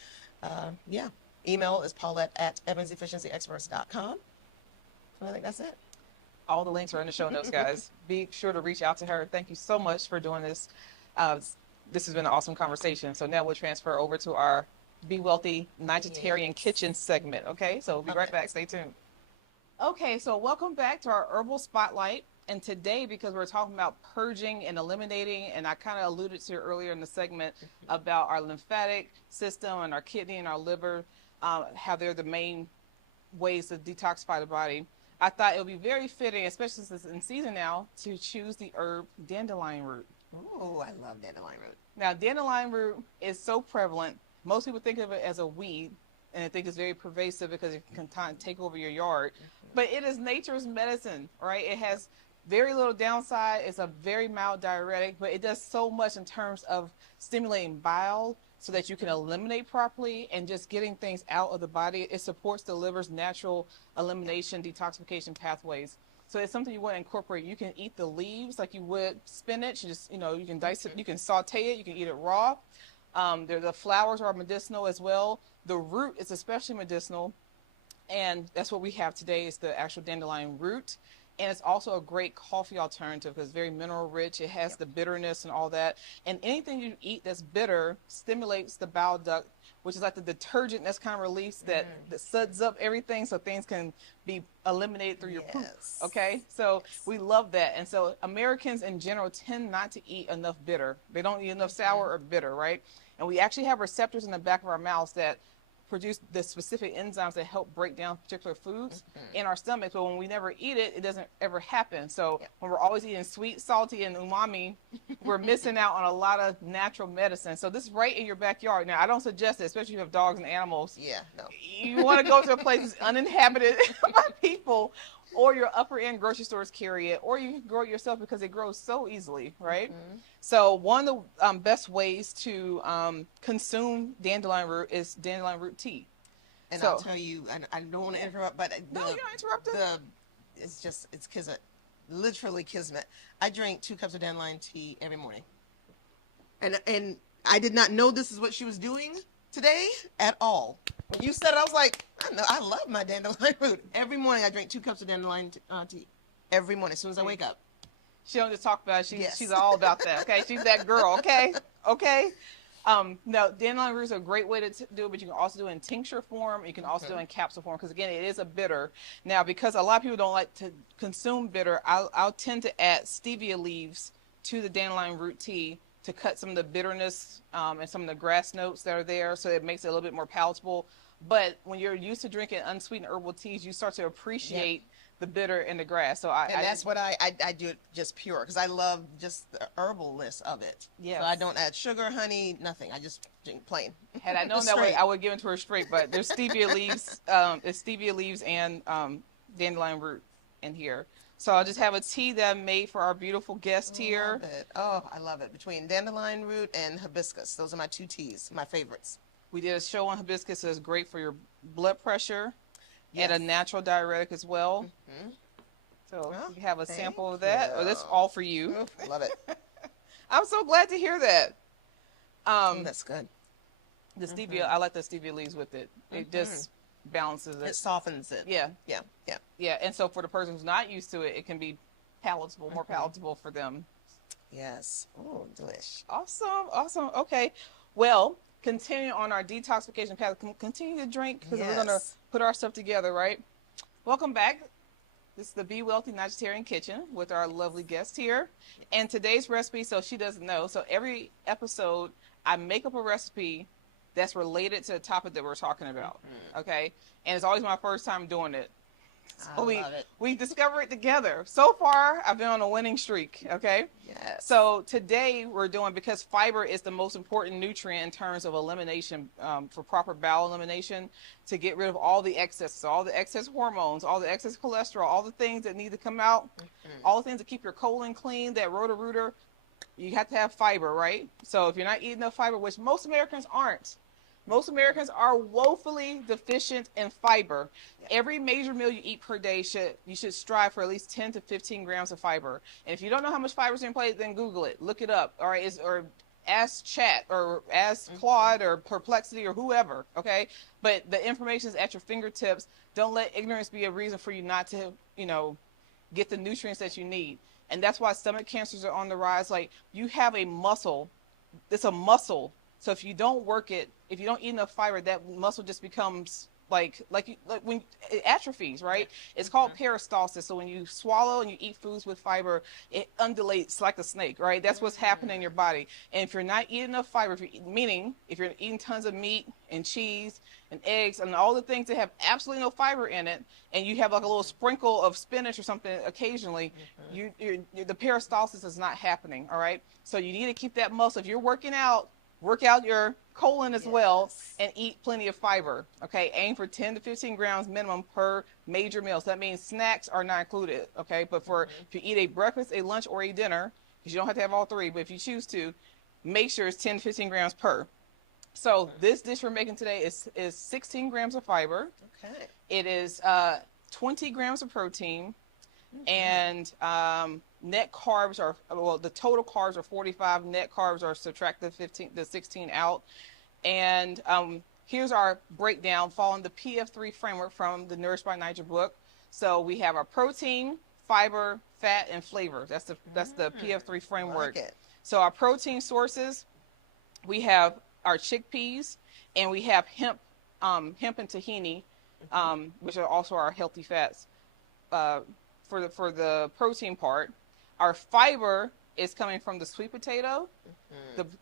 Email is paulette@evansefficiencyexperts.com. So I think that's it. All the links are in the show notes, guys. Be sure to reach out to her. Thank you so much for doing this. This has been an awesome conversation. So now we'll transfer over to our Be Wealthy Vegetarian Kitchen segment. Okay, so we'll be right back. Stay tuned. Okay, so welcome back to our Herbal Spotlight. And today, because we're talking about purging and eliminating, and I kind of alluded to earlier in the segment about our lymphatic system and our kidney and our liver, how they're the main ways to detoxify the body. I thought it would be very fitting, especially since it's in season now, to choose the herb dandelion root. Oh, I love dandelion root. Now, dandelion root is so prevalent. Most people think of it as a weed, and they think it's very pervasive because it can take over your yard. But it is nature's medicine, right? It has Very little downside. It's a very mild diuretic, but it does so much in terms of stimulating bile so that you can eliminate properly and just getting things out of the body. It supports the liver's natural elimination, detoxification pathways. So it's something you want to incorporate. You can eat the leaves like you would spinach. You just, you can dice it, you can saute it, you can eat it raw. The flowers are medicinal as well. The root is especially medicinal. And that's what we have today is the actual dandelion root. And it's also a great coffee alternative because it's very mineral rich. It has the bitterness and all that. And anything you eat that's bitter stimulates the bile duct, which is like the detergent that's kind of released that suds up everything so things can be eliminated through your poop. Okay? So we love that. And so Americans in general tend not to eat enough bitter. They don't eat enough sour or bitter, right? And we actually have receptors in the back of our mouths that produce the specific enzymes that help break down particular foods in our stomachs. But when we never eat it, it doesn't ever happen. So when we're always eating sweet, salty, and umami, we're missing out on a lot of natural medicine. So this is right in your backyard. Now, I don't suggest it, especially if you have dogs and animals. Yeah, no. You want to go to a place that's uninhabited by people, or your upper end grocery stores carry it, or you can grow it yourself because it grows so easily, right? So one of the best ways to consume dandelion root is dandelion root tea. And I'll tell you, I don't want to interrupt, but no, you're not interrupting. It's kismet, literally kismet. I drink 2 cups of dandelion tea every morning, and I did not know this is what she was doing today at all. When you said it, I was like, I love my dandelion root. Every morning I drink 2 cups of dandelion tea. Every morning, as soon as I wake up. She don't just talk about it. She's all about that, okay? She's that girl, okay? Okay? No, dandelion root is a great way to do it, but you can also do it in tincture form. You can also do it in capsule form because, again, it is a bitter. Now, because a lot of people don't like to consume bitter, I'll tend to add stevia leaves to the dandelion root tea to cut some of the bitterness and some of the grass notes that are there, so it makes it a little bit more palatable. But when you're used to drinking unsweetened herbal teas, you start to appreciate the bitter and the grass. So that's what I do it just pure because I love just the herbalness of it. Yeah. So I don't add sugar, honey, nothing. I just drink plain. Had I known that way, I would give it to her straight. But there's stevia leaves. It's stevia leaves and dandelion root in here. So I'll just have a tea that I made for our beautiful guest here. Love it. Oh, I love it. Between dandelion root and hibiscus, those are my 2 teas, my favorites. We did a show on hibiscus. So it's great for your blood pressure and a natural diuretic as well. So you have a sample of that. Oh, that's all for you. Love it. I'm so glad to hear that. That's good. The stevia, I like the stevia leaves with it. It just balances it. It softens it. Yeah. Yeah. Yeah. Yeah. And so for the person who's not used to it, it can be palatable, more palatable for them. Yes. Oh, delish. Awesome. Awesome. Okay. Well, continue on our detoxification path. Continue to drink because we're going to put our stuff together, right? Welcome back. This is the Be Wealthy Vegetarian Kitchen with our lovely guest here. And today's recipe, so she doesn't know, so every episode I make up a recipe that's related to the topic that we're talking about, okay? And it's always my first time doing it. So we discover it together. So far, I've been on a winning streak, okay? Yes. So today we're doing, because fiber is the most important nutrient in terms of elimination, for proper bowel elimination, to get rid of all the excess, all the excess hormones, all the excess cholesterol, all the things that need to come out, all the things that keep your colon clean, that Roto-Rooter, you have to have fiber, right? So if you're not eating enough fiber, which most Americans aren't, most Americans are woefully deficient in fiber. Every major meal you eat per day, you should strive for at least 10 to 15 grams of fiber. And if you don't know how much fiber is in your plate, then Google it. Look it up. All right, or ask Chat or ask Claude or Perplexity or whoever, okay? But the information is at your fingertips. Don't let ignorance be a reason for you not to, get the nutrients that you need. And that's why stomach cancers are on the rise. Like, you have a muscle. It's a muscle. So if you don't work it, if you don't eat enough fiber, that muscle just becomes like when it atrophies, right? It's called peristalsis. So when you swallow and you eat foods with fiber, it undulates like a snake, right? That's what's happening in your body. And if you're not eating enough fiber, meaning if you're eating tons of meat and cheese and eggs and all the things that have absolutely no fiber in it, and you have like a little sprinkle of spinach or something occasionally, the peristalsis is not happening, all right? So you need to keep that muscle. If you're working out, work out your colon as well, Yes. and eat plenty of fiber. Okay, aim for 10 to 15 grams minimum per major meal. So that means snacks are not included. Okay, but for if you eat a breakfast, a lunch, or a dinner, because you don't have to have all three, but if you choose to, make sure it's 10 to 15 grams per. So this dish we're making today is 16 grams of fiber. Okay. It is 20 grams of protein, and net carbs are, well, the total carbs are 45. Net carbs are subtract the 16 out. And here's our breakdown following the PF3 framework from the Nourished by Niger book. So we have our protein, fiber, fat, and flavor. That's the PF3 framework. Like it. So our protein sources, we have our chickpeas, and we have hemp and tahini, which are also our healthy fats. For the protein part, our fiber is coming from the sweet potato,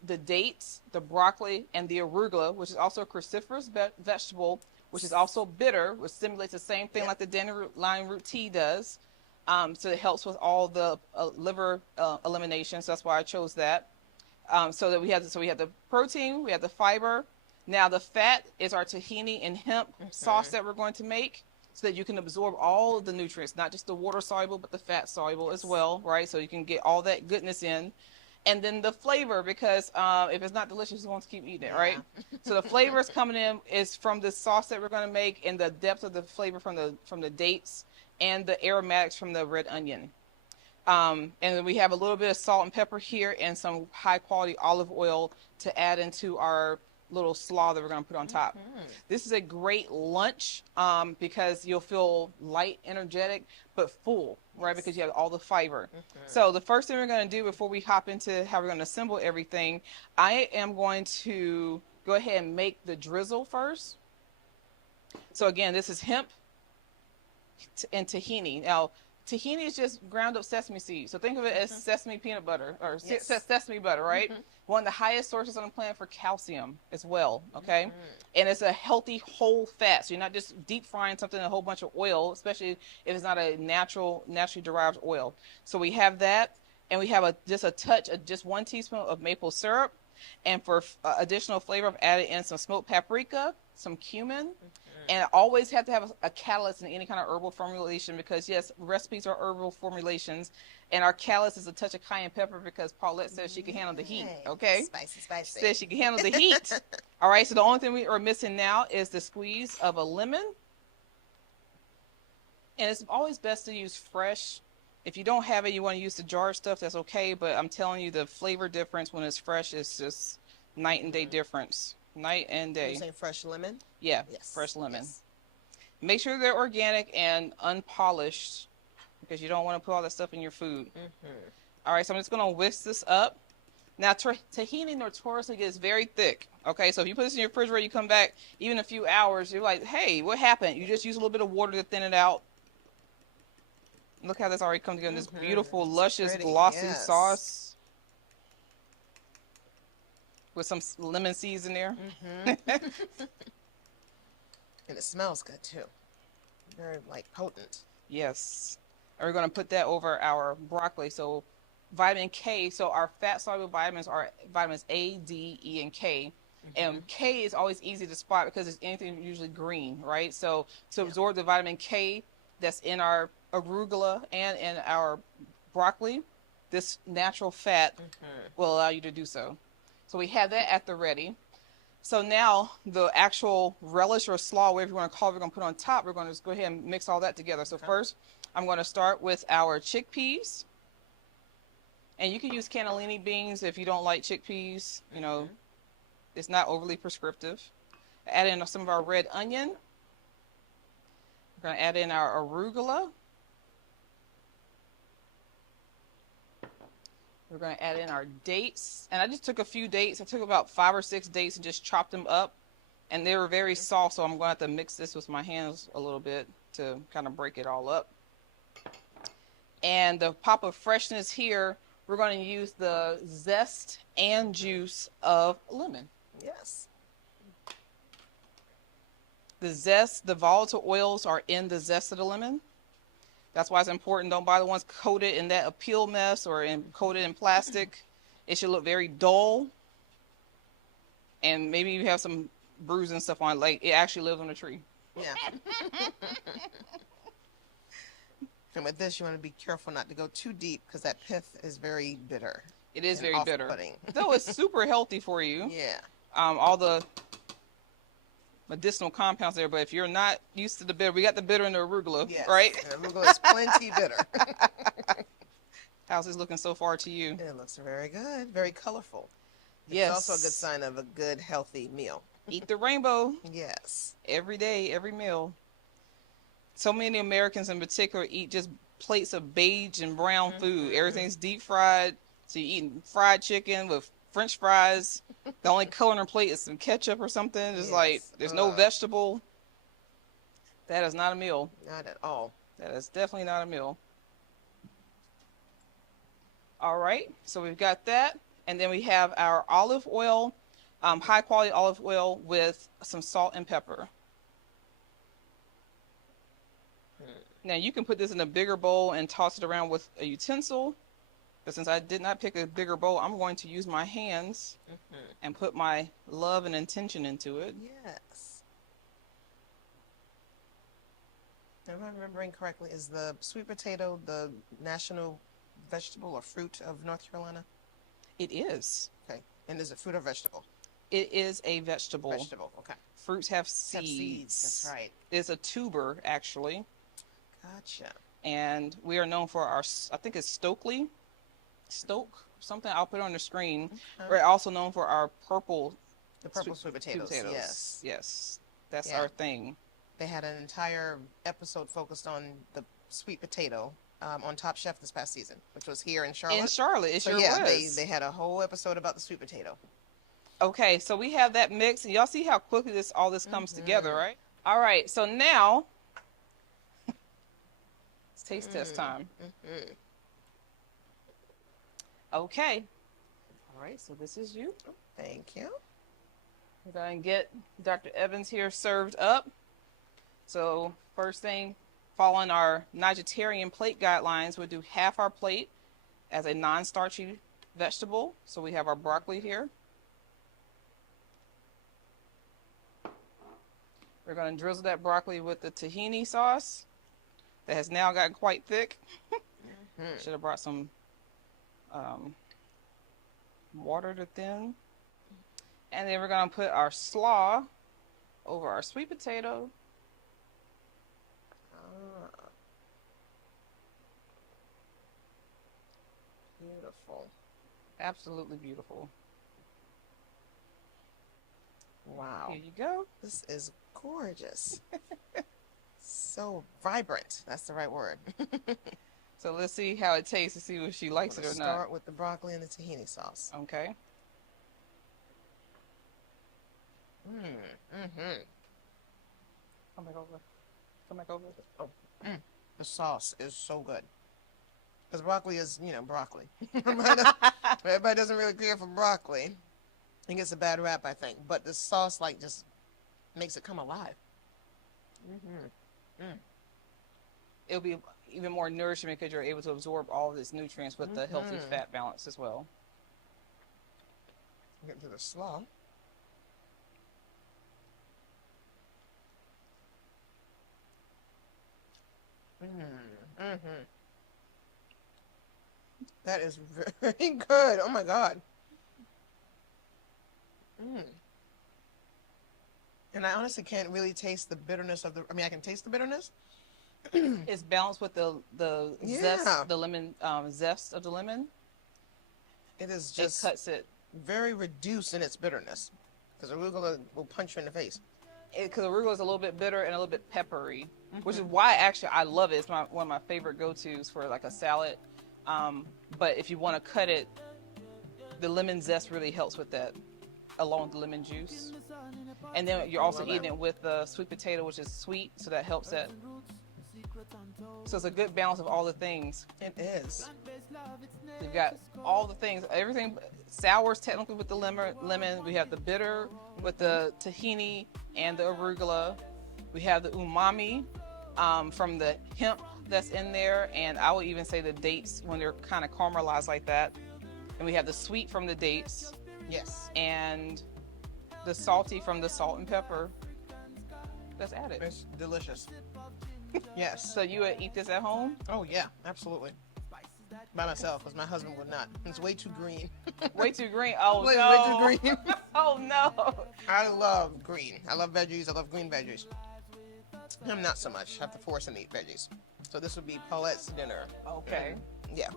the dates, the broccoli, and the arugula, which is also a cruciferous vegetable, which is also bitter, which stimulates the same thing like the dandelion root tea does. So it helps with all the liver elimination. So that's why I chose that. So we have the protein, we have the fiber. Now the fat is our tahini and hemp sauce that we're going to make, so that you can absorb all of the nutrients, not just the water soluble, but the fat soluble as well, right? So you can get all that goodness in. And then the flavor, because if it's not delicious, you want to keep eating it, right? So the flavor is coming in is from the sauce that we're going to make, and the depth of the flavor from the dates, and the aromatics from the red onion. And then we have a little bit of salt and pepper here, and some high quality olive oil to add into our little slaw that we're going to put on top. This is a great lunch because you'll feel light, energetic, but full, right? Because you have all the fiber. So the first thing we're going to do before we hop into how we're going to assemble everything, I am going to go ahead and make the drizzle first. So again, this is hemp and tahini. Now, tahini is just ground up sesame seeds. So think of it as sesame peanut butter, or sesame butter, right? One of the highest sources on the planet for calcium as well, okay? And it's a healthy whole fat. So you're not just deep frying something in a whole bunch of oil, especially if it's not a naturally derived oil. So we have that, and we have just a touch of just 1 teaspoon of maple syrup. And for additional flavor, I've added in some smoked paprika, some cumin, and I always have to have a catalyst in any kind of herbal formulation, because yes, recipes are herbal formulations, and our catalyst is a touch of cayenne pepper, because Paulette says she can handle the heat. Okay, Spicy, spicy. Says she can handle the heat. All right, so the only thing we are missing now is the squeeze of a lemon, and it's always best to use fresh. If you don't have it, you want to use the jar stuff, that's okay, but I'm telling you, the flavor difference when it's fresh is just night and day difference. Night and day. You're saying fresh lemon? Yeah, Yes. fresh lemon. Yes. Make sure they're organic and unpolished, because you don't want to put all that stuff in your food. All right, so I'm just going to whisk this up. Now, tahini notoriously gets very thick. Okay, so if you put this in your refrigerator, you come back even a few hours, you're like, hey, what happened? You just use a little bit of water to thin it out. Look how this already comes together in this beautiful, luscious, pretty, glossy yes. sauce with some lemon seeds in there. And it smells good too. Very potent. Yes. And we're going to put that over our broccoli. So vitamin K, so our fat soluble vitamins are vitamins A, D, E, and K. And K is always easy to spot because it's anything usually green, right? So to absorb the vitamin K that's in our arugula and in our broccoli, this natural fat will allow you to do so. So we have that at the ready. So now the actual relish or slaw, whatever you want to call it, we're going to put on top. We're going to just go ahead and mix all that together. So first, I'm going to start with our chickpeas. And you can use cannellini beans if you don't like chickpeas. You know, it's not overly prescriptive. Add in some of our red onion. We're going to add in our arugula. We're going to add in our dates. And I just took a few dates. I took about 5 or 6 dates and just chopped them up. And they were very soft, so I'm going to have to mix this with my hands a little bit to kind of break it all up. And the pop of freshness here, we're going to use the zest and juice of lemon. Yes. The zest, the volatile oils are in the zest of the lemon. That's why it's important. Don't buy the ones coated in that appeal mess or coated in plastic. It should look very dull. and maybe you have some bruise and stuff on it. Like, it actually lives on the tree. Yeah. And with this, you want to be careful not to go too deep because that pith is very bitter. It is and very bitter. off-putting. Though it's super healthy for you. Yeah. All the medicinal compounds there, but if you're not used to the bitter, we got the bitter in the arugula, Yes. right? And arugula is plenty bitter. How's this looking so far to you? It looks very good, very colorful. Yes. It's also a good sign of a good, healthy meal. Eat the rainbow. Yes. Every day, every meal. So many Americans in particular eat just plates of beige and brown food. Everything's deep fried. So you're eating fried chicken with French fries. The only color on their plate is some ketchup or something. It's like, there's no vegetable. That is not a meal. Not at all. That is definitely not a meal. All right, so we've got that. And then we have our olive oil, high quality olive oil with some salt and pepper. Now you can put this in a bigger bowl and toss it around with a utensil. But since I did not pick a bigger bowl, I'm going to use my hands and put my love and intention into it. Yes. If I'm remembering correctly, is the sweet potato the national vegetable or fruit of North Carolina? It is. Okay. And is it fruit or vegetable? It is a vegetable. Vegetable, okay. Fruits have seeds. Have seeds, that's right. It's a tuber, actually. Gotcha. And we are known for our, I think it's Stoke, something. I'll put it on the screen. Okay. We're also known for our purple. The purple sweet potatoes. Yes. Yes. That's Yeah. our thing. They had an entire episode focused on the sweet potato on Top Chef this past season, which was here in Charlotte. In Charlotte, it So sure yeah, was. they had a whole episode about the sweet potato. Okay, so we have that mix, and y'all see how quickly all this comes together, right? All right, so now it's taste test time. Okay. All right, so this is you. Thank you. We're going to get Dr. Evans here served up. So first thing, following our Nigerian plate guidelines, we'll do half our plate as a non-starchy vegetable. So we have our broccoli here. We're going to drizzle that broccoli with the tahini sauce that has now gotten quite thick. Should have brought some water to thin. And then we're going to put our slaw over our sweet potato. Beautiful. Absolutely beautiful. Wow. Here you go. This is gorgeous. So vibrant. That's the right word. So let's see how it tastes to see if she likes it or not. Start with the broccoli and the tahini sauce. Okay. Come back over. Come back over. Oh, the sauce is so good. Because broccoli is, broccoli. Everybody doesn't really care for broccoli. It gets a bad rap, I think. But the sauce, just makes it come alive. It'll be even more nourishing because you're able to absorb all of its nutrients with the healthy fat balance as well. Get to the slaw. That is very good. Oh my God. And I honestly can't really taste the bitterness of I can taste the bitterness. It's balanced with the zest, the lemon zest of the lemon. It is just It cuts it. very reduced in its bitterness. Because arugula will punch you in the face. Because arugula is a little bit bitter and a little bit peppery, which is why actually I love it. It's one of my favorite go-tos for like a salad. But if you want to cut it, the lemon zest really helps with that, along with the lemon juice. And then you're also eating it with the sweet potato, which is sweet, so that helps that. So it's a good balance of all the things. It is. You've got all the things, everything. Sours technically with the lemon. We have the bitter with the tahini and the arugula. We have the umami from the hemp that's in there, and I would even say the dates when they're kind of caramelized like that. And we have the sweet from the dates. Yes. And the salty from the salt and pepper that's added. It's delicious. Yes. So you would eat this at home? Oh yeah, absolutely. By myself, because my husband would not. It's way too green. Way too green. Oh way, no. way too green. Oh no. I love green. I love veggies. I love green veggies. I'm not so much. I have to force him to eat veggies. So this would be Paulette's dinner. Okay. Yeah.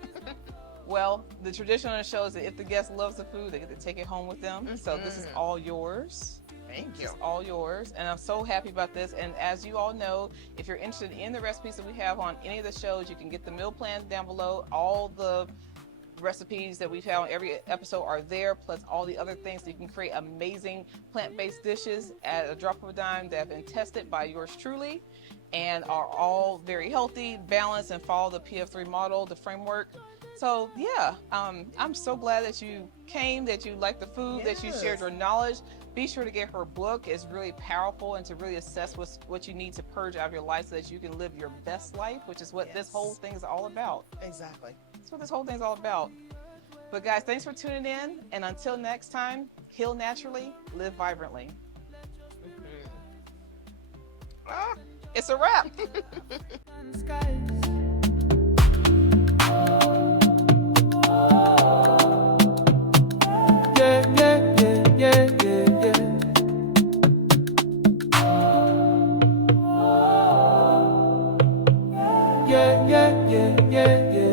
Well, the tradition on the show is that if the guest loves the food, they get to take it home with them. So this is all yours. Thank you. It's all yours. And I'm so happy about this. And as you all know, if you're interested in the recipes that we have on any of the shows, you can get the meal plan down below. All the recipes that we've had on every episode are there, plus all the other things that you can create amazing plant-based dishes at a drop of a dime that have been tested by yours truly and are all very healthy, balanced, and follow the PF3 model, the framework. So yeah, I'm so glad that you came, that you liked the food, that you shared your knowledge. Be sure to get her book. It's really powerful, and to really assess what you need to purge out of your life so that you can live your best life, which is what this whole thing is all about. Exactly. That's what this whole thing is all about. But guys, thanks for tuning in, and until next time, heal naturally, live vibrantly. It's a wrap. Yeah, yeah, yeah, yeah, yeah.